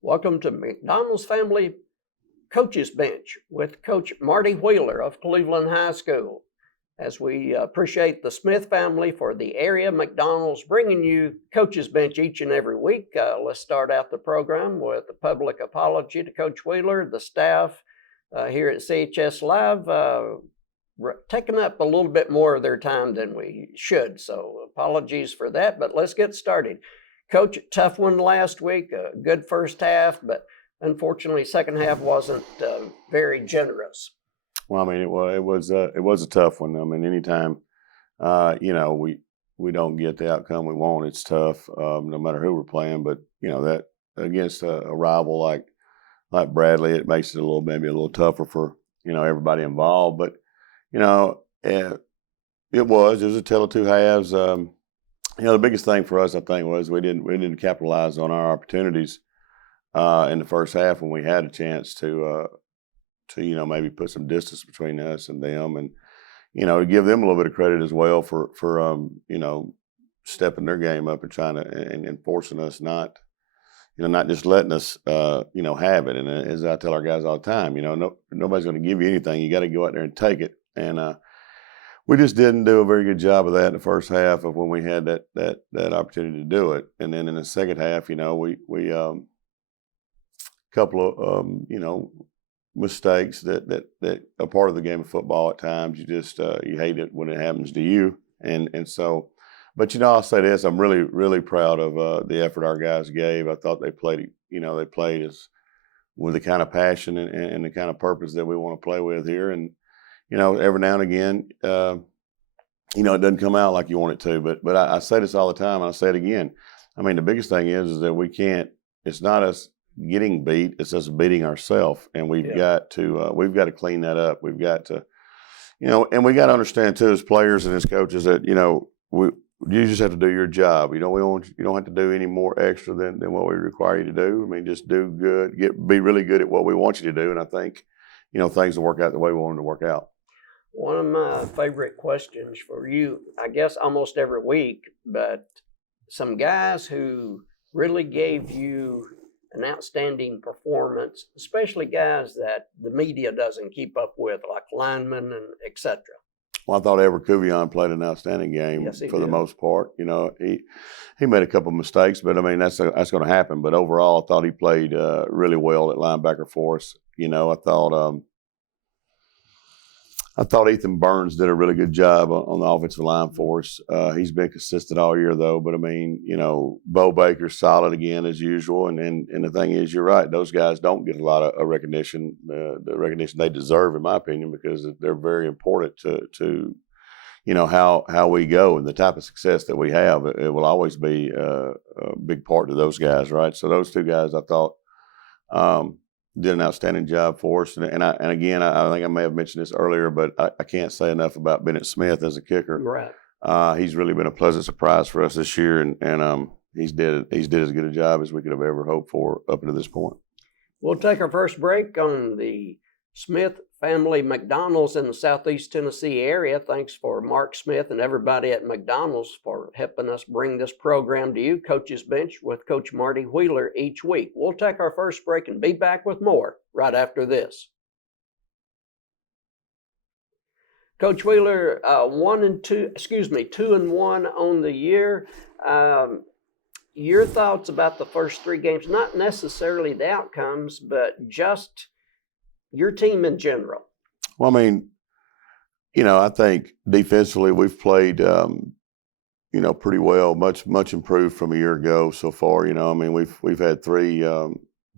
Welcome to McDonald's Family Coaches Bench with Coach Marty Wheeler of Cleveland High School. As we appreciate the Smith family for the area, McDonald's bringing you Coaches Bench each and every week. Let's start out the program with a public apology to Coach Wheeler, the staff here at CHS Live, taking up a little bit more of their time than we should. So apologies for that, but let's get started. Coach, tough one last week, a good first half, but unfortunately second half wasn't very generous. Well, I mean, it was a tough one. I mean, anytime we don't get the outcome we want, it's tough, no matter who we're playing. But that against a rival like Bradley, it makes it maybe a little tougher for everybody involved. But it was a tale of two halves. The biggest thing for us, I think, was we didn't capitalize on our opportunities in the first half when we had a chance to maybe put some distance between us and them, and to give them a little bit of credit as well for stepping their game up and trying to and forcing us not just letting us have it. And as I tell our guys all the time, nobody's going to give you anything. You got to go out there and take it. And we just didn't do a very good job of that in the first half of when we had that opportunity to do it. And then in the second half, we couple of mistakes that are part of the game of football at times. You just you hate it when it happens to you. And so, but I'll say this: I'm really, really proud of the effort our guys gave. I thought they played with the kind of passion and the kind of purpose that we want to play with here. And every now and again, it doesn't come out like you want it to. But I say this all the time, and I'll say it again. I mean, the biggest thing is that we can't. It's not us getting beat; it's us beating ourselves, and we've got to clean that up. We've got to, and we got to understand too, as players and as coaches, that you just have to do your job. You don't have to do any more extra than what we require you to do. I mean, just do good, be really good at what we want you to do, and I think things will work out the way we want them to work out. One of my favorite questions for you, I guess almost every week, but some guys who really gave you an outstanding performance, especially guys that the media doesn't keep up with, like linemen and etc. Well, I thought Everett Kuvion played an outstanding game for the most part. He made a couple of mistakes, but I mean that's going to happen. But overall, I thought he played really well at linebacker for us. I thought Ethan Burns did a really good job on the offensive line for us. He's been consistent all year, though. But, I mean, Bo Baker's solid again as usual. And the thing is, you're right, those guys don't get a lot of recognition, the recognition they deserve, in my opinion, because they're very important to how we go and the type of success that we have. It will always be a big part to those guys, right? So those two guys, I thought, did an outstanding job for us. And again, I think I may have mentioned this earlier, but I can't say enough about Bennett Smith as a kicker. Right. He's really been a pleasant surprise for us this year, and he's did as good a job as we could have ever hoped for up to this point. We'll take our first break on the Smith family McDonald's in the Southeast Tennessee area. Thanks for Mark Smith and everybody at McDonald's for helping us bring this program to you, Coach's Bench with Coach Marty Wheeler each week. We'll take our first break and be back with more right after this. Coach Wheeler, 2-1 on the year. Your thoughts about the first three games, not necessarily the outcomes, but just your team in general? Well, I mean, I think defensively we've played, pretty well, much improved from a year ago so far. I mean, we've had three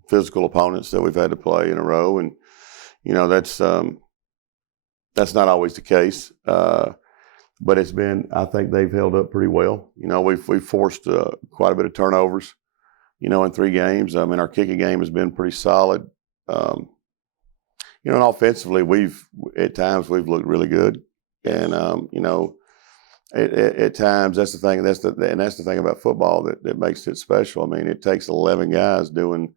physical opponents that we've had to play in a row, and that's not always the case. But it's been, I think they've held up pretty well. We've forced quite a bit of turnovers, in 3 games. I mean, our kicking game has been pretty solid. And offensively, at times we've looked really good, and at times that's the thing. That's the thing about football that makes it special. I mean, it takes 11 guys doing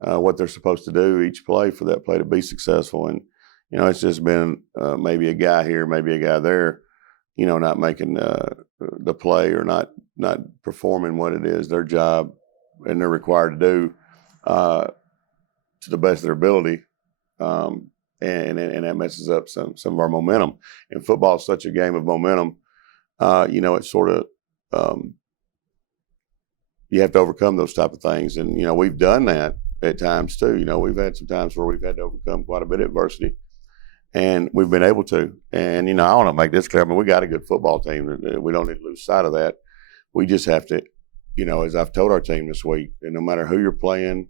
what they're supposed to do each play for that play to be successful, and it's just been maybe a guy here, maybe a guy there, not making the play or not performing what it is their job and they're required to do to the best of their ability, and that messes up some of our momentum. And football is such a game of momentum. It's sort of you have to overcome those type of things, and we've done that at times too. We've had some times where we've had to overcome quite a bit of adversity, and we've been able to. And I want to make this clear. I mean, we got a good football team. We don't need to lose sight of that. We just have to, as I've told our team this week, and no matter who you're playing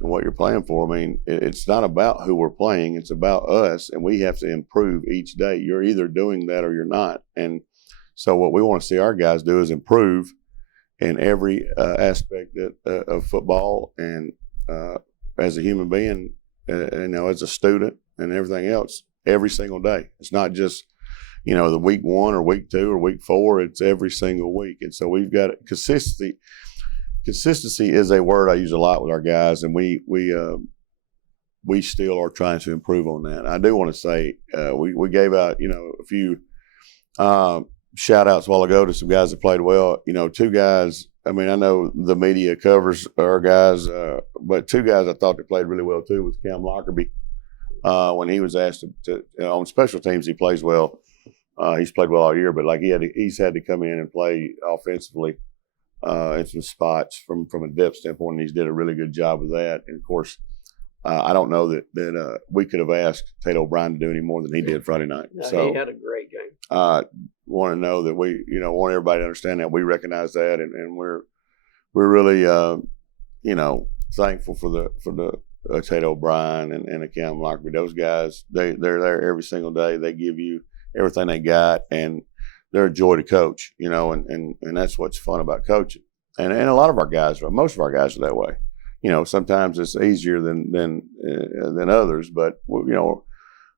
and what you're playing for, I mean, it's not about who we're playing. It's about us, and we have to improve each day. You're either doing that or you're not. And so what we want to see our guys do is improve in every aspect of football, and as a human being, as a student and everything else, every single day. It's not just, the week 1 or week 2 or week 4. It's every single week. And so we've got consistency. Consistency is a word I use a lot with our guys, and we still are trying to improve on that. I do want to say we gave out, a few shout outs a while ago to some guys that played well. 2 guys. I mean, I know the media covers our guys, but 2 guys I thought that played really well too was Cam Lockerbie. When he was asked to on special teams, he plays well. He's played well all year, but he's had to come in and play offensively in some spots from a depth standpoint, and he's did a really good job of that. And of course, I don't know that we could have asked Tate O'Brien to do any more than he did Friday night. No, so he had a great game. Want to know that we, want everybody to understand that we recognize that, and we're really, thankful for the Tate O'Brien and the Cam Lockerbie. Those guys, they're there every single day. They give you everything they got, and they're a joy to coach. And that's what's fun about coaching. And a lot of our guys, most of our guys are that way. Sometimes it's easier than others, but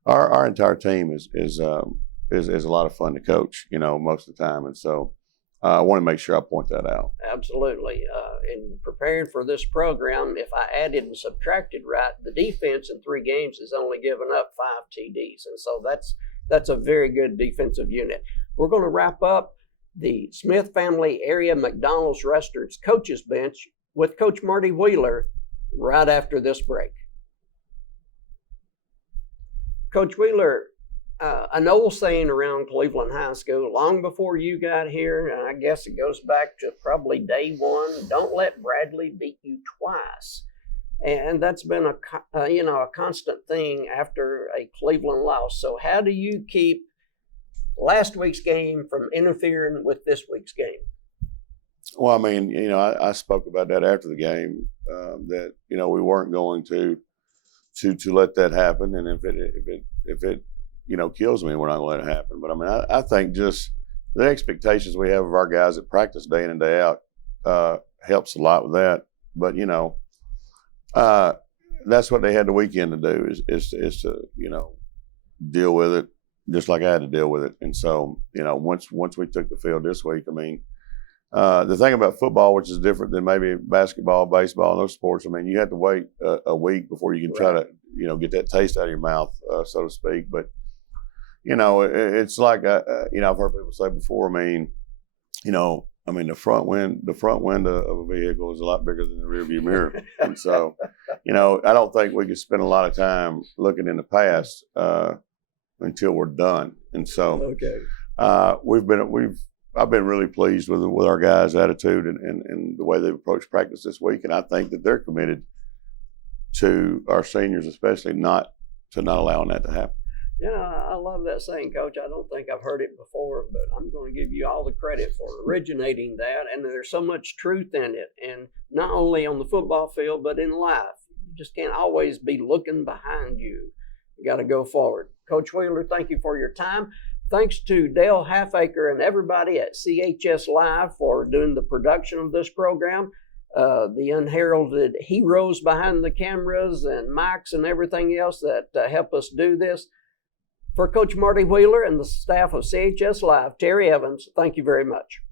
our entire team is a lot of fun to coach, most of the time. And so I want to make sure I point that out. Absolutely. In preparing for this program, if I added and subtracted right, the defense in 3 games has only given up 5 TDs. And so that's a very good defensive unit. We're going to wrap up the Smith Family Area McDonald's Restaurants Coaches Bench with Coach Marty Wheeler right after this break. Coach Wheeler, an old saying around Cleveland High School, long before you got here, and I guess it goes back to probably day 1, don't let Bradley beat you twice. And that's been a constant thing after a Cleveland loss. So how do you keep last week's game from interfering with this week's game? Well, I mean, I spoke about that after the game, that, we weren't going to let that happen. And if it kills me, we're not going to let it happen. But I mean, I think just the expectations we have of our guys that practice day in and day out helps a lot with that. But, that's what they had the weekend to do is to, deal with it just like I had to deal with it. And so, once we took the field this week, I mean, the thing about football, which is different than maybe basketball, baseball, and those sports, I mean, you have to wait a week before you can try to, get that taste out of your mouth, so to speak. But, it's like, I've heard people say before, the front window of a vehicle is a lot bigger than the rearview mirror. And so, I don't think we could spend a lot of time looking in the past until we're done. And so, I've been really pleased with our guys' attitude and the way they've approached practice this week. And I think that they're committed to our seniors, especially not allowing that to happen. I love that saying, Coach. I don't think I've heard it before, but I'm going to give you all the credit for originating that. And there's so much truth in it. And not only on the football field, but in life. You just can't always be looking behind you. You got to go forward. Coach Wheeler, thank you for your time. Thanks to Dale Halfacre and everybody at CHS Live for doing the production of this program. The unheralded heroes behind the cameras and mics and everything else that help us do this. For Coach Marty Wheeler and the staff of CHS Live, Terry Evans, thank you very much.